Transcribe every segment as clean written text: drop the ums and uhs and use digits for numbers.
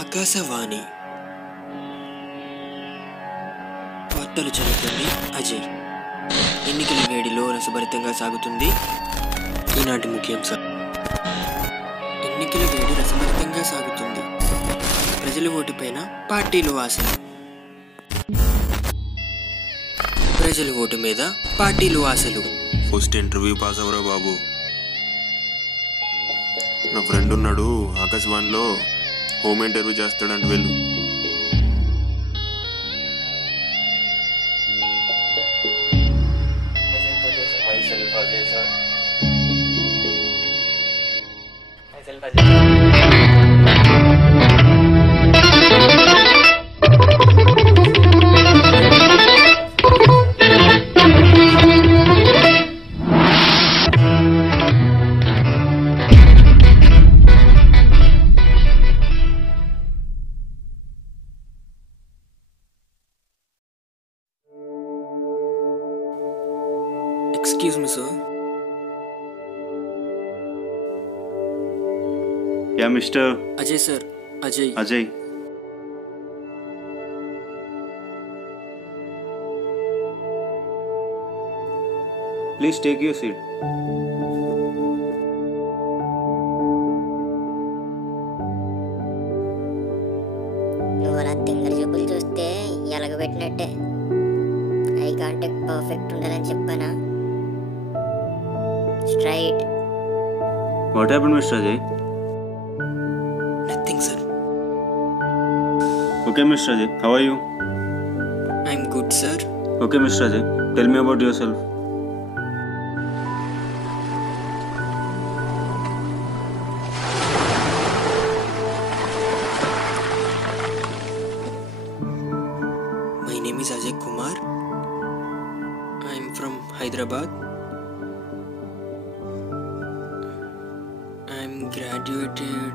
ఆకాశవాణి వార్తలు చదువుతుంది అజయ్. ఎన్నికల వేడిలో రసభరితంగా సాగుతుంది ఈనాటి ముఖ్యాంశాలు. ఎన్నికల వేడి రసభరితంగా సాగుతుంది. ప్రజల ఓటుపైన పార్టీలు ఆశలు. ప్రజల ఓటు మీద పార్టీలు ఆశలు. ఫస్ట్ ఇంటర్వ్యూ పాస్ అవరా బాబు. నా ఫ్రెండ్ ఉన్నాడు ఆకాశవాణిలో, హోమ్ ఇంటర్వ్యూ చేస్తాడంట. వెళ్ళు. Excuse me, sir. Yeah, Mr. Ajay, sir. Ajay. Please take your seat. నువ్వు అలా తింగర చూపులు చూస్తే ఎలగబెట్టినట్టే. ఐ కాంటాక్ట్ పర్ఫెక్ట్ ఉండాలని చెప్పానా? Straight. What happened, Mr. Ajay? Nothing, sir. Okay, Mr. Ajay. How are you? I'm good, sir. Okay, Mr. Ajay. Tell me about yourself. My name is Ajay Kumar. I'm from Hyderabad. I'm graduated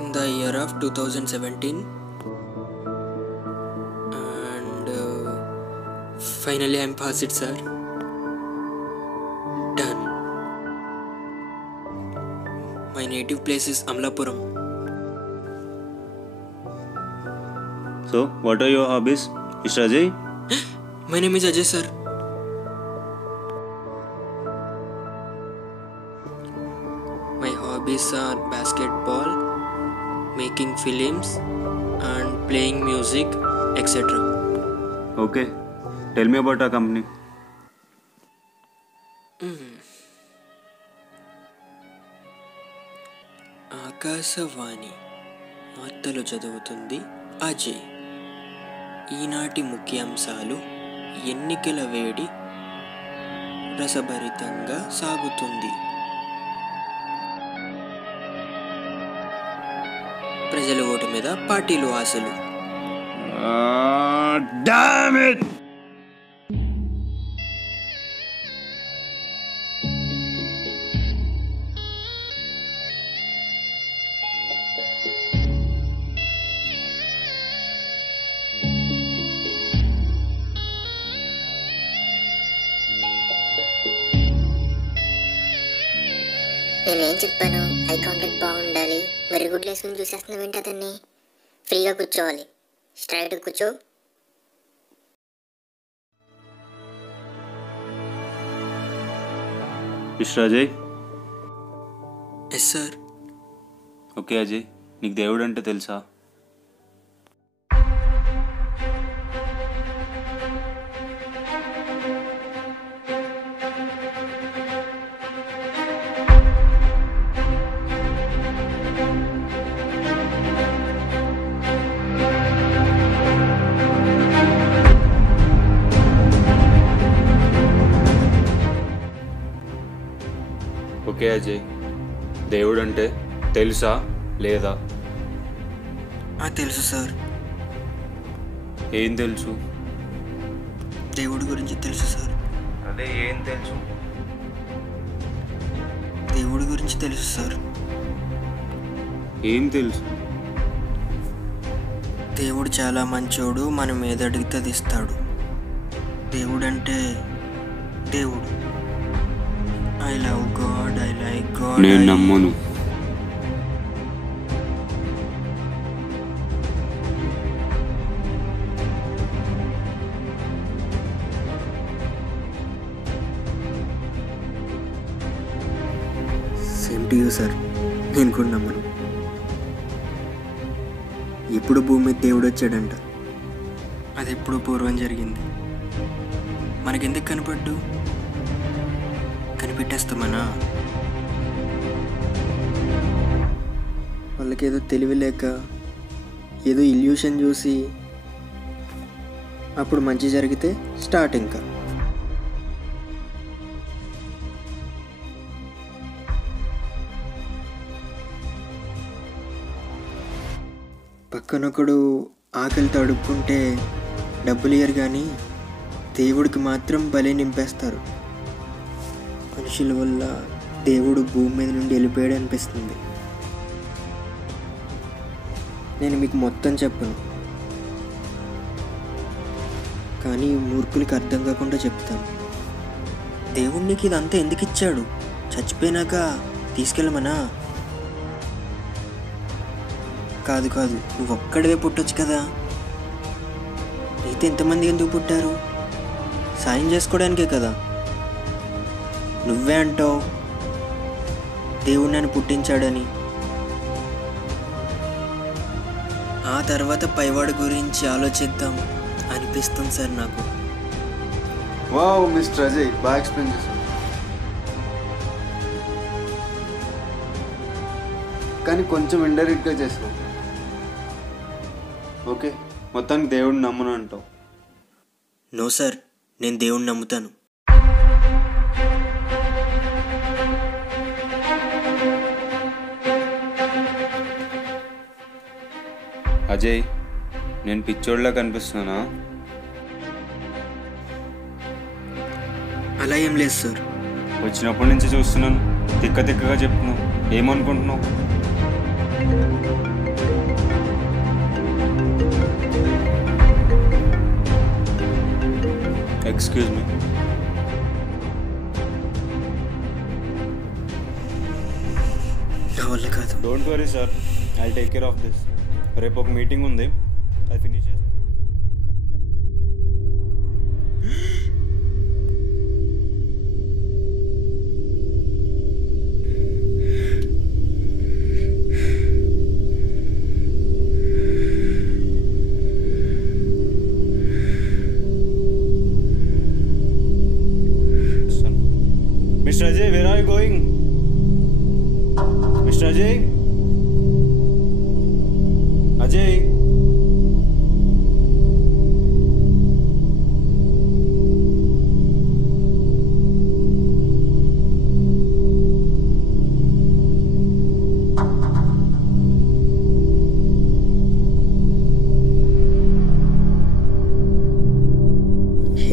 in the year of 2017 and finally I'm passed, sir. Done. My native place is Amlapuram. So, what are your hobbies, Mr. Ajay? My name is Ajay, sir. My hobbies are basketball, making films and playing music, etc. Okay. Tell me about our company. Akashvani వార్తలు చదువుతుంది అజయ్. ఈనాటి ముఖ్యాంశాలు. ఎన్నికల వేడి రసభరితంగా సాగుతుంది. ప్రజల vote మీద పార్టీలు ఆశలు. Damn it! నేనేం చెప్పాను? ఐ కాంటాక్ట్ బాగుండాలి. మరి గుడ్లు వేసుకుని చూసేస్తున్నావు ఏంటి అతన్ని? ఫ్రీగా కూర్చోవాలి. స్ట్రైట్ కూర్చో. Mr. Ajay? Yes sir. Okay Ajay, నీకు దేవుడు అంటే తెలుసా? ఓకే అజయ్, దేవుడు అంటే తెలుసా లేదా? తెలుసు సార్. ఏం తెలుసు? దేవుడి గురించి తెలుసు సార్. అదే ఏం తెలుసు? దేవుడి గురించి తెలుసు సార్. ఏం తెలుసు? దేవుడు చాలా మంచోడు, మనం ఏదడిగితే అది ఇస్తాడు. దేవుడంటే దేవుడు. I love God, I like God. నేను నమ్మను. లేదు సార్, నేను కూడా నమ్మను. ఎప్పుడు భూమి మీద దేవుడు వచ్చాడంట, అది ఎప్పుడు పూర్వం జరిగింది. మనకెందుకు కనపడ్డు? కనిపెట్టేస్తామనా? వాళ్ళకేదో తెలివి లేక ఏదో ఇల్యూషన్ చూసి అప్పుడు మంచి జరిగితే స్టార్ట్. ఇంకా పక్కనొకడు ఆకలితో అడుక్కుంటే డబ్బులు ఇయ్యరు, కానీ దేవుడికి మాత్రం బలి నింపేస్తారు. మనుషుల వల్ల దేవుడు భూమి మీద నుండి వెళ్ళిపోయాడు అనిపిస్తుంది. నేను మీకు మొత్తం చెప్పను, కానీ మూర్ఖులకి అర్థం కాకుండా చెప్తాను. దేవుడికి ఇదంతా ఎందుకు ఇచ్చాడు? చచ్చిపోయినాక తీసుకెళ్ళమనా? కాదు కాదు, నువ్వు ఒక్కడివే పుట్టొచ్చు కదా. అయితే ఎంతమంది ఎందుకు పుట్టారు? సాయం చేసుకోవడానికే కదా. నువ్వే అంటావు దేవుడు నన్ను పుట్టించాడని. ఆ తర్వాత పైవాడి గురించి ఆలోచిద్దాం అనిపిస్తుంది సార్ నాకు. వావ్ మిస్టర్ అజయ్, బాగా ఎక్స్ప్లెయిన్ చేశారు. కానీ కొంచెం ఇండైరెక్ట్గా చేసావు. ఓకే, మొత్తానికి దేవుడిని నమ్మను అంటావు. నో సార్, నేను దేవుడిని నమ్ముతాను. అజయ్, నేను పిచ్చోళ్ళ కనిపిస్తున్నానా? అలా ఏం లేదు సార్. వచ్చినప్పటి నుంచి చూస్తున్నాను, తిక్కగా చెప్తున్నావు. ఏమనుకుంటున్నావు? Excuse me. నా వల్ల కాదు. Don't worry sir, I take care of this. రేపు ఒక మీటింగ్ ఉంది, అది ఫినిష్ చేస్తాను. Mr. Ajay, where are you going? Mr. Ajay? Ajay?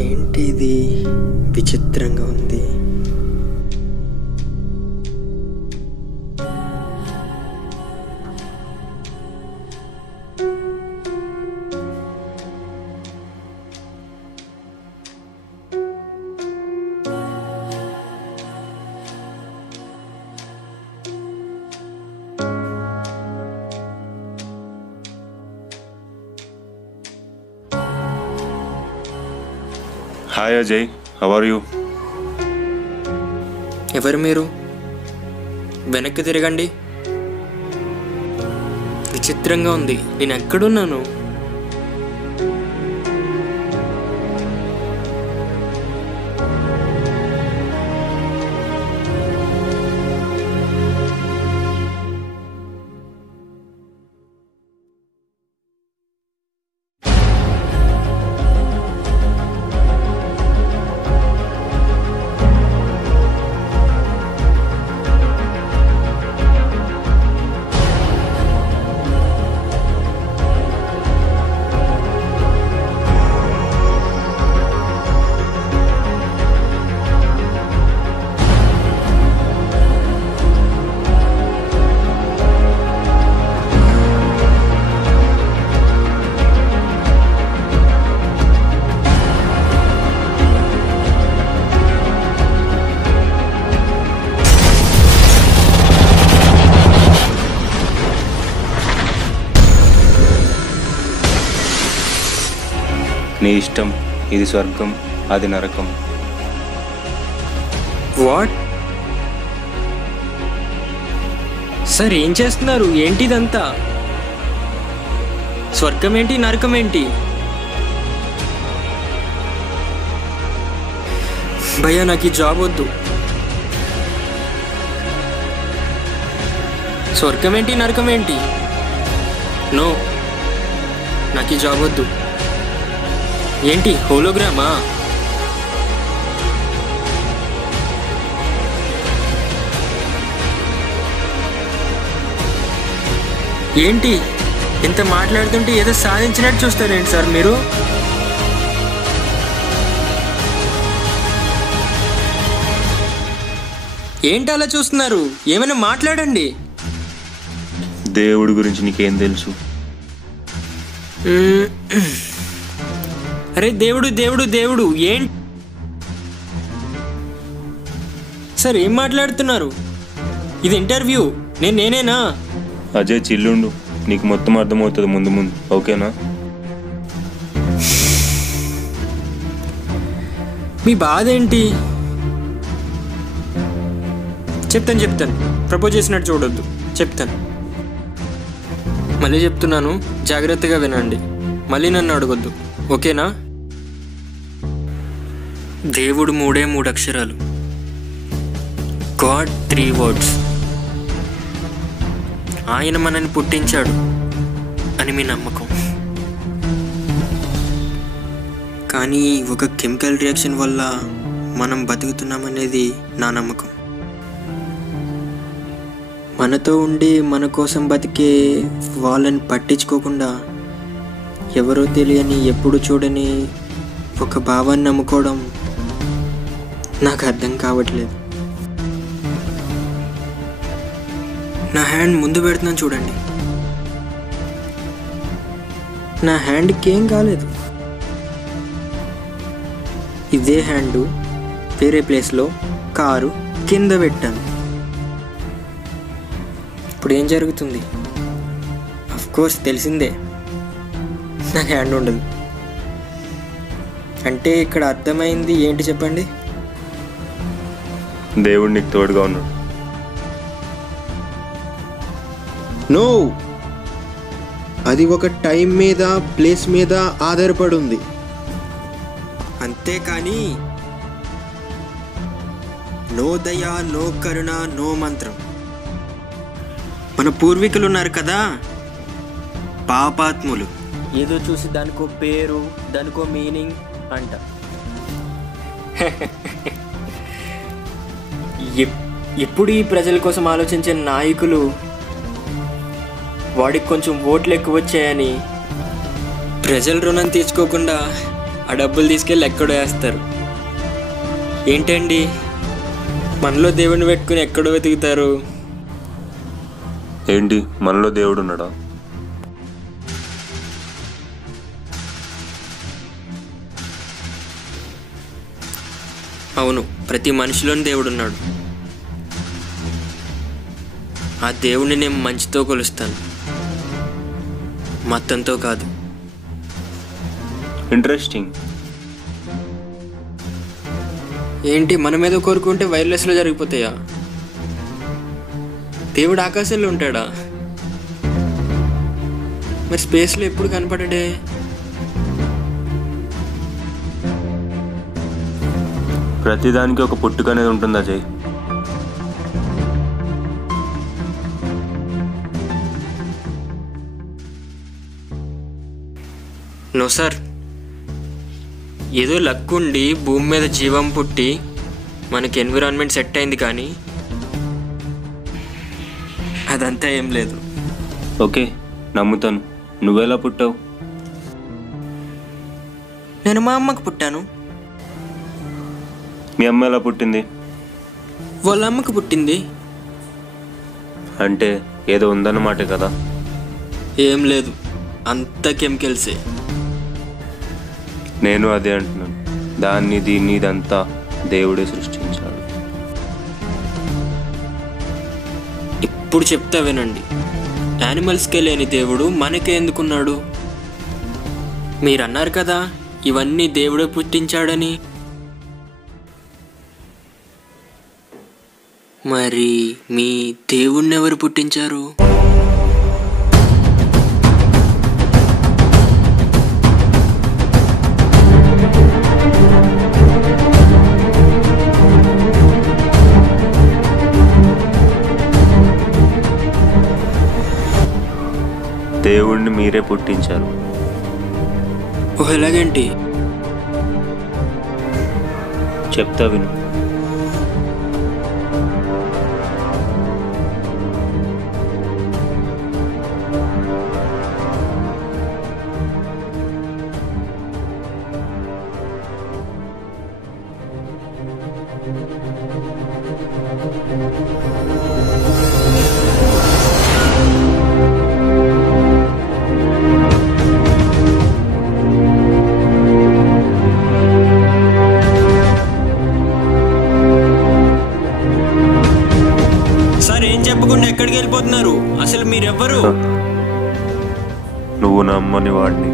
ఏంటి ఇది విచిత్రంగా ఉంది. Hi Ajay, how are you? ఎవరు మీరు? వెనక్కి తిరగండి. విచిత్రంగా ఉంది. నేను ఎక్కడున్నాను? నీ ఇష్టం. ఇది స్వర్గం, అది నరకం. వాట్? సార్ ఏం చేస్తున్నారు? ఏంటిదంతా? స్వర్గం ఏంటి, నరకం ఏంటి? భయ్యా నాకు ఈ జాబ్ వద్దు. స్వర్గం ఏంటి, నరకం ఏంటి? నో, నాకు ఈ జాబ్ వద్దు. ఏంటి హోలోగ్రామా? ఏంటి ఇంత మాట్లాడుతుంటే ఏదో సాధించినట్టు చూస్తారేంటి సార్ మీరు? ఏంటి అలా చూస్తున్నారు? ఏమైనా మాట్లాడండి. దేవుడి గురించి నీకేం తెలుసు? అరే దేవుడు దేవుడు దేవుడు ఏంటి సార్? ఏం మాట్లాడుతున్నారు? ఇది ఇంటర్వ్యూ, నేనేనా? అజయ్ చిల్లుండు, నీకు మొత్తం అర్థమవుతుంది ముందు ముందు, ఓకేనా? మీ బాధ ఏంటి? చెప్తాను. ప్రపోజ్ చేసినట్టు చూడొద్దు, చెప్తాను. మళ్ళీ చెప్తున్నాను, జాగ్రత్తగా వినండి. మళ్ళీ నన్ను అడగొద్దు, ఓకేనా? దేవుడు 3 అక్షరాలు, గాడ్ 3 words. ఆయన మనల్ని పుట్టించాడు అని మీ నమ్మకం, కానీ ఒక కెమికల్ రియాక్షన్ వల్ల మనం బతుకుతున్నామనేది నా నమ్మకం. మనతో ఉండి మన కోసం బతికే వాళ్ళని పట్టించుకోకుండా ఎవరో తెలియని ఎప్పుడు చూడని ఒక భావాన్ని నమ్ముకోవడం నాకు అర్థం కావట్లేదు. నా హ్యాండ్ ముందు పెడుతున్నాను చూడండి. నా హ్యాండ్కి ఏం కాలేదు. ఇదే హ్యాండ్ వేరే ప్లేస్లో కారు కింద పెట్టాను. ఇప్పుడు ఏం జరుగుతుంది? అఫ్ కోర్స్ తెలిసిందే, నాకు హ్యాండ్ ఉండదు. అంటే ఇక్కడ అర్థమైంది ఏంటి చెప్పండి? దేవుడు నీకు తోడుగా ఉన్నాడు. నో, అది ఒక టైం మీద ప్లేస్ మీద ఆధారపడి ఉంది. అంతేకాని నో దయ, నో కరుణ, నో మంత్రం. మన పూర్వీకులు ఉన్నారు కదా, పాపాత్ములు, ఏదో చూసి దానికో పేరు, దానికో మీనింగ్ అంట. ఎప్పుడు ఈ ప్రజల కోసం ఆలోచించే నాయకులు వాడికి కొంచెం ఓట్లు ఎక్కువ వచ్చాయని ప్రజల రుణం తీర్చుకోకుండా ఆ డబ్బులు తీసుకెళ్ళి ఎక్కడో వేస్తారు. ఏంటండి, మనలో దేవుడిని పెట్టుకుని ఎక్కడో వెతుకుతారు? ఏంటి మనలో దేవుడు ఉన్నాడా? అవును, ప్రతి మనిషిలోని దేవుడు ఉన్నాడు. ఆ దేవుడిని నేను మంచితో కొలుస్తాను, మతంతో కాదు. ఇంట్రెస్టింగ్. ఏంటి మనం ఏదో కోరుకుంటే వైర్లెస్లో జరిగిపోతాయా? దేవుడు ఆకాశంలో ఉంటాడా? మరి స్పేస్లో ఎప్పుడు కనపడడే? ప్రతిదానికి ఒక పుట్టుక అనేది ఉంటుంది అజయ్. నో సార్, ఏదో లక్ ఉండి భూమి మీద జీవం పుట్టి మనకి ఎన్విరాన్మెంట్ సెట్ అయింది, కానీ అదంతా ఏం లేదు. ఓకే, నమ్ముతాను. నువ్వెలా పుట్టావు? నేను మా అమ్మకు పుట్టాను. మీ అమ్మ ఎలా పుట్టింది? వాళ్ళ అమ్మకు పుట్టింది. అంటే ఏదో ఉందన్నమాట కదా? ఏం లేదు, అంత కెమికల్సే. నేను అదే అంటున్నాను. దాన్ని దీన్ని ఇదంతా దేవుడే సృష్టించాడు. ఇప్పుడు చెప్తా వినండి. యానిమల్స్కే లేని దేవుడు మనకే ఎందుకున్నాడు? మీరు అన్నారు కదా ఇవన్నీ దేవుడే పుట్టించాడని. మరి మీ దేవుణ్ణి ఎవరు పుట్టించారు? దేవుణ్ణి మీరే పుట్టించారు. ఓహ్, ఎలాగేంటి? చెప్తా విను. సార్, ఏం చెప్పకుండా ఎక్కడికి వెళ్ళిపోతున్నారు? అసలు మీరెవ్వరు? నువ్వు నమ్మని వాడిని.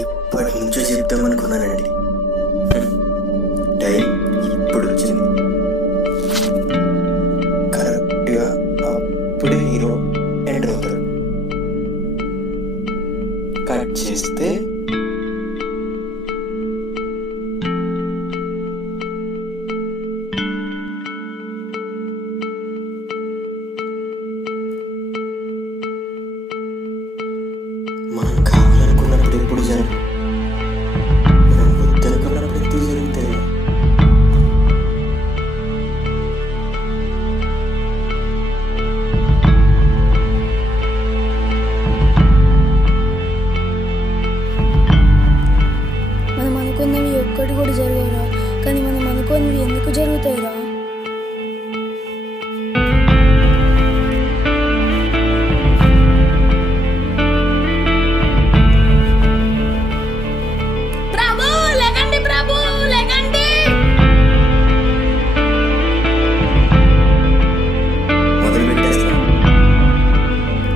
ఎప్పటి నుంచో చెప్తాం అనుకున్నానండి. టైం ఇప్పుడు వచ్చింది. కరెక్ట్గా అప్పుడే హీరో ఎంటర్ అవుతాడు. కట్ చేస్తే మనం కావాలనుకున్నప్పుడు ఎప్పుడు జరగదు, మనం వద్దనుకున్నప్పుడు ఎందుకు జరుగుతాయి? మనం అనుకున్నవి ఒక్కటి కూడా జరగవురా, కానీ మనం అనుకున్నవి ఎందుకు జరుగుతాయిరా? మొదలు పెట్టేస్తాను.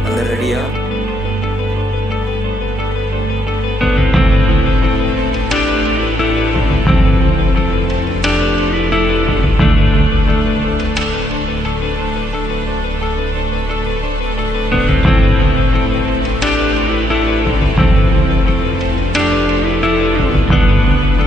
అందరు రెడీయా?